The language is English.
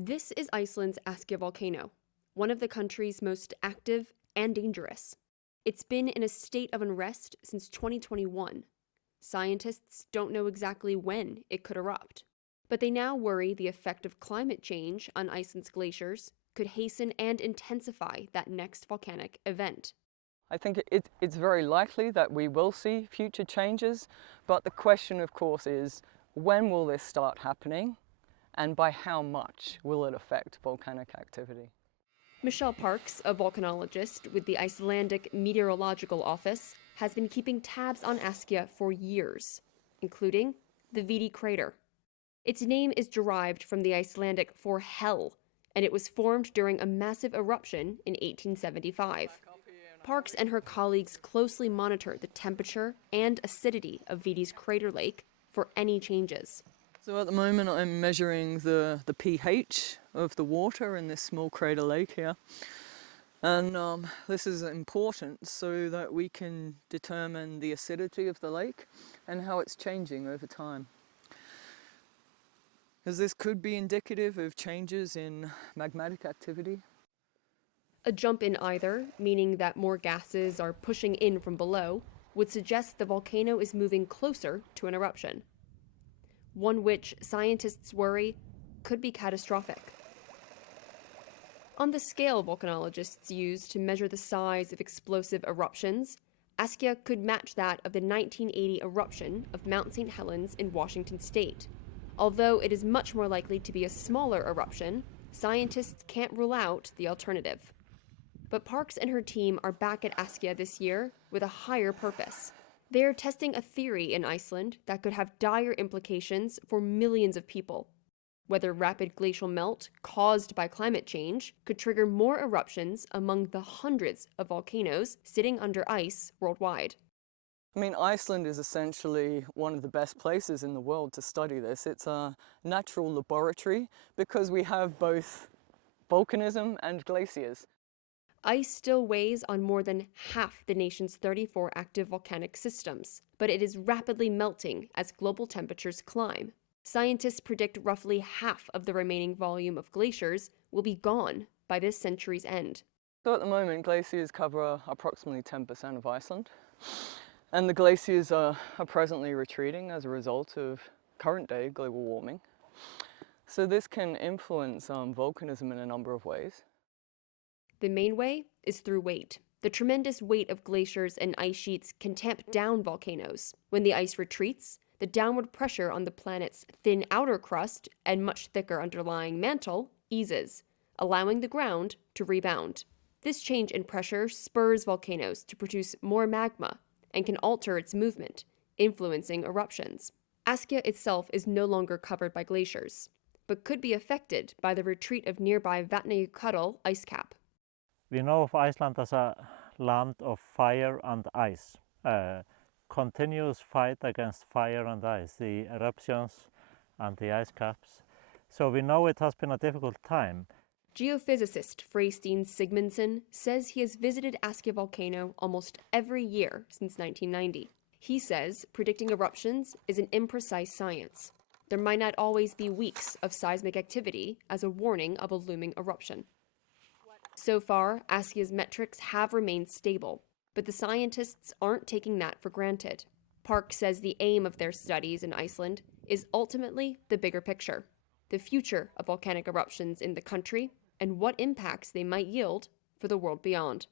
This is Iceland's Askja Volcano, one of the country's most active and dangerous. It's been in a state of unrest since 2021. Scientists don't know exactly when it could erupt, but they now worry the effect of climate change on Iceland's glaciers could hasten and intensify that next volcanic event. I think it's very likely that we will see future changes, but the question, of course, is when will this start happening, and by how much will it affect volcanic activity? Michelle Parks, a volcanologist with the Icelandic Meteorological Office, has been keeping tabs on Askja for years, including the Viti crater. Its name is derived from the Icelandic for hell, and it was formed during a massive eruption in 1875. Parks and her colleagues closely monitor the temperature and acidity of Viti's crater lake for any changes. So at the moment I'm measuring the pH of the water in this small crater lake here. And this is important so that we can determine the acidity of the lake and how it's changing over time. Because this could be indicative of changes in magmatic activity. A jump in either, meaning that more gases are pushing in from below, would suggest the volcano is moving closer to an eruption. One which scientists worry could be catastrophic. On the scale volcanologists use to measure the size of explosive eruptions, Askja could match that of the 1980 eruption of Mount St. Helens in Washington state. Although it is much more likely to be a smaller eruption, scientists can't rule out the alternative. But Parks and her team are back at Askja this year with a higher purpose. They are testing a theory in Iceland that could have dire implications for millions of people. Whether rapid glacial melt caused by climate change could trigger more eruptions among the hundreds of volcanoes sitting under ice worldwide. I mean, Iceland is essentially one of the best places in the world to study this. It's a natural laboratory because we have both volcanism and glaciers. Ice still weighs on more than half the nation's 34 active volcanic systems, but it is rapidly melting as global temperatures climb. Scientists predict roughly half of the remaining volume of glaciers will be gone by this century's end. So at the moment, glaciers cover approximately 10% of Iceland. And the glaciers are presently retreating as a result of current-day global warming. So this can influence volcanism in a number of ways. The main way is through weight. The tremendous weight of glaciers and ice sheets can tamp down volcanoes. When the ice retreats, the downward pressure on the planet's thin outer crust and much thicker underlying mantle eases, allowing the ground to rebound. This change in pressure spurs volcanoes to produce more magma and can alter its movement, influencing eruptions. Askja itself is no longer covered by glaciers, but could be affected by the retreat of nearby Vatnajökull ice cap. We know of Iceland as a land of fire and ice. Continuous fight against fire and ice, the eruptions and the ice caps. So we know it has been a difficult time. Geophysicist Freystein Sigmundsson says he has visited Askja Volcano almost every year since 1990. He says predicting eruptions is an imprecise science. There might not always be weeks of seismic activity as a warning of a looming eruption. So far, Askja's metrics have remained stable, but the scientists aren't taking that for granted. Park says the aim of their studies in Iceland is ultimately the bigger picture, the future of volcanic eruptions in the country and what impacts they might yield for the world beyond.